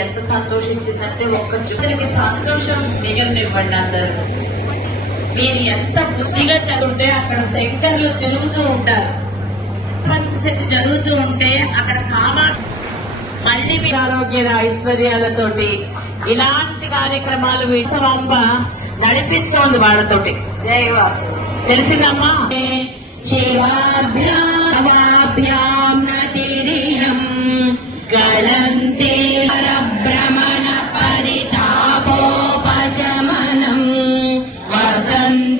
ఎంత సంతోషించిందంటే ఒక్క జుడికి సంతోషం మిగిలినివ్వండి అందరూ. మీరు ఎంత బుద్ధిగా చదివితే అక్కడ సెంటర్లు తిరుగుతూ ఉంటారు. పంచశక్తి జరుగుతూ ఉంటే అక్కడ కావా మళ్ళీ మీ ఆరోగ్య ఐశ్వర్యాలతోటి ఇలాంటి కార్యక్రమాలు వీసవాంబ నడిపిస్తోంది వాళ్ళతోటి. తెలిసిందమ్మా? గళంతే పరభ్రమణ పరితాపోపశమనం వసంత